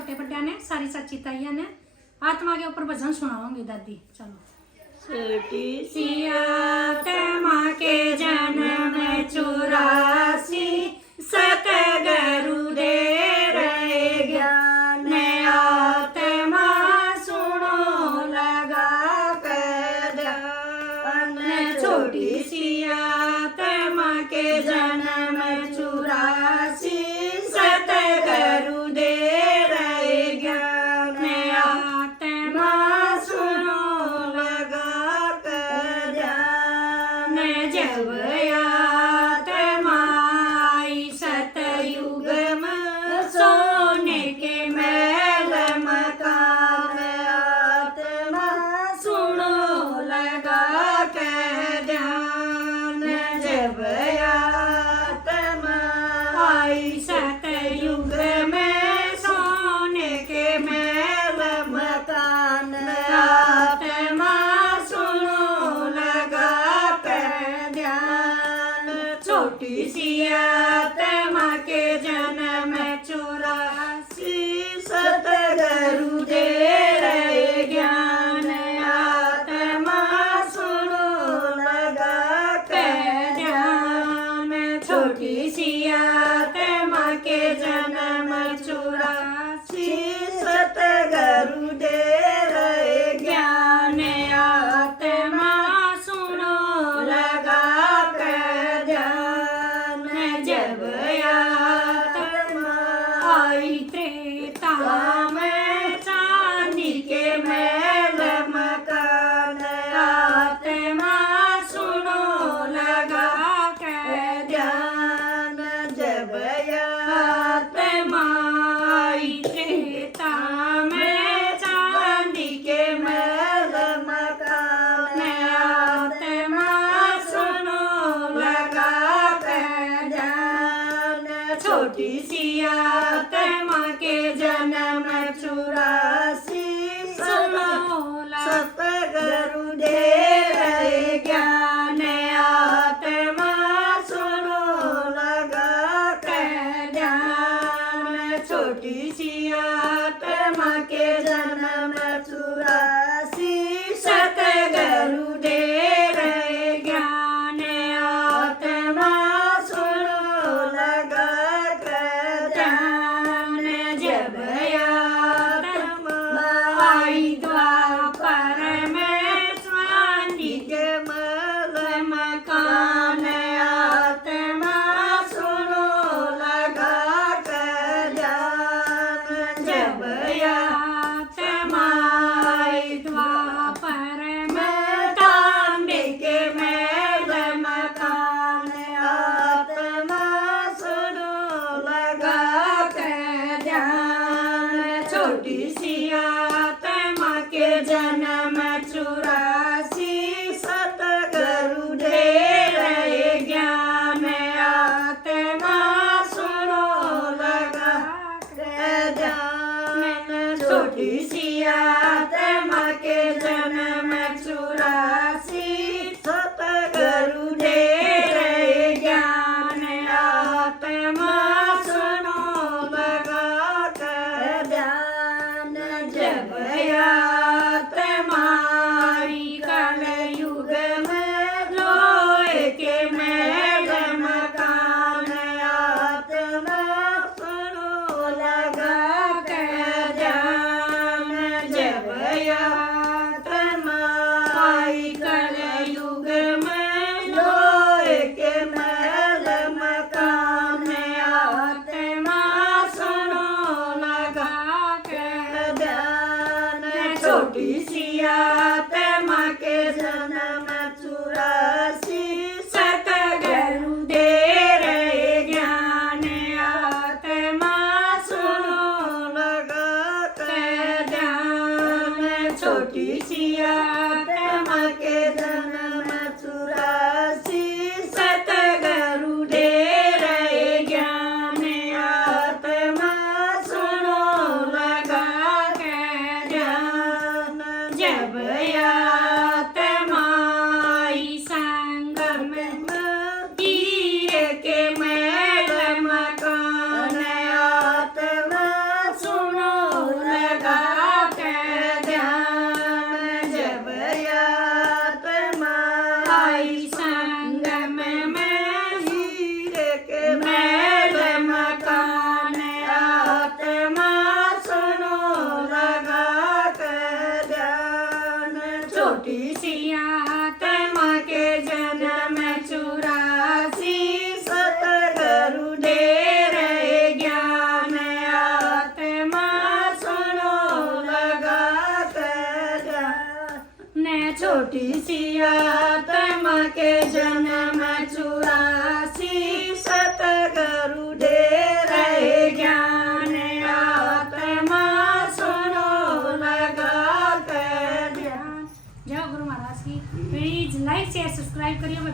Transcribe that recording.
छोटे बड़े ने सारी चाची ताइया ने आत्मा के ऊपर भजन सुनाऊंगी दादी। चलो। छोटी सिया आत्मा के जन्म 84 सतगुरु दे रहे ज्ञान आत्मा सुनो लगा कर ध्यान। छोटी सी आत्मा के जन्म 84 सतगुरु दे रहे ज्ञान आत्मा सुनो लगा कर ध्यान। जब आत्मा आई सतयुग में सोने के महल मकान आत्मा सुनो लगा कर ध्यान। जब आत्मा आई सतयुग में सोने के महल मकान आत्मा सुनो लगा कर ध्यान। छोटी सी आत्मा के जन्म 84 सतगुरु दे रहे ज्ञान आत्मा सुनो लगा कर ध्यान। छोटी सी आत्मा के जन्म 84 सतगुरु दे रहे ज्ञान आत्मा सुनो लगा कर ध्यान। जब आत्मा आई त्रेता में चांदी के महल मकान आत्मा सुनो लगा कर ध्यान। जब आत्मा आई त्रेता में चांदी के महल मकान आत्मा सुनो लगा कर ध्यान। छोटी सी आत्मा के जन्म 84 सुनो सतगुरु दे रहे ज्ञान आत्मा सुनो लगा कर ध्यान। छोटी सी आत्मा के जन्म 84 सतगुरु दे रहे ज्ञान आत्मा सुनो लगा कर ध्यान। जब आत्मा आई द्वापर में चांदी के महल मकान आत्मा सुनो लगा कर ध्यान। जब आत्मा आई द्वापर में तांबे के महल मकान आत्मा सुनो लगा कर ध्यान। छोटी सी आत्मा के जन्म 84 सतगुरु दे रहे ज्ञान आत्मा सुनो लगा कर ध्यान। छोटी सी आत्मा के जन्म 84 सतगुरु दे रहे ज्ञान आत्मा सुनो लगा कर ध्यान। जब आत्मा आई कलयुग में लोहे के महल मकान आत्मा सुनो लगा कर ध्यान। जब आत्मा आई कलयुग में लोहे के महल मकान आत्मा सुनो लगा कर ध्यान। छोटी सी आत्मा के जन्म 84 सतगुरु दे रहे ज्ञान आत्मा सुनो लगा कर ध्यान। छोटी सी आत्मा के जन्म 84 सतगुरु दे रहे ज्ञान आत्मा सुनो लगा कर ध्यान। जब आत्मा आई संगम हीरे के महल मकान आत्मा सुनो छोटी सी आत्मा के जन्म 84 सतगुरु दे रहे ज्ञान आत्मा सुनो लगा कर ध्यान। जय गुरु महाराज की। प्लीज लाइक शेयर सब्सक्राइब करिए।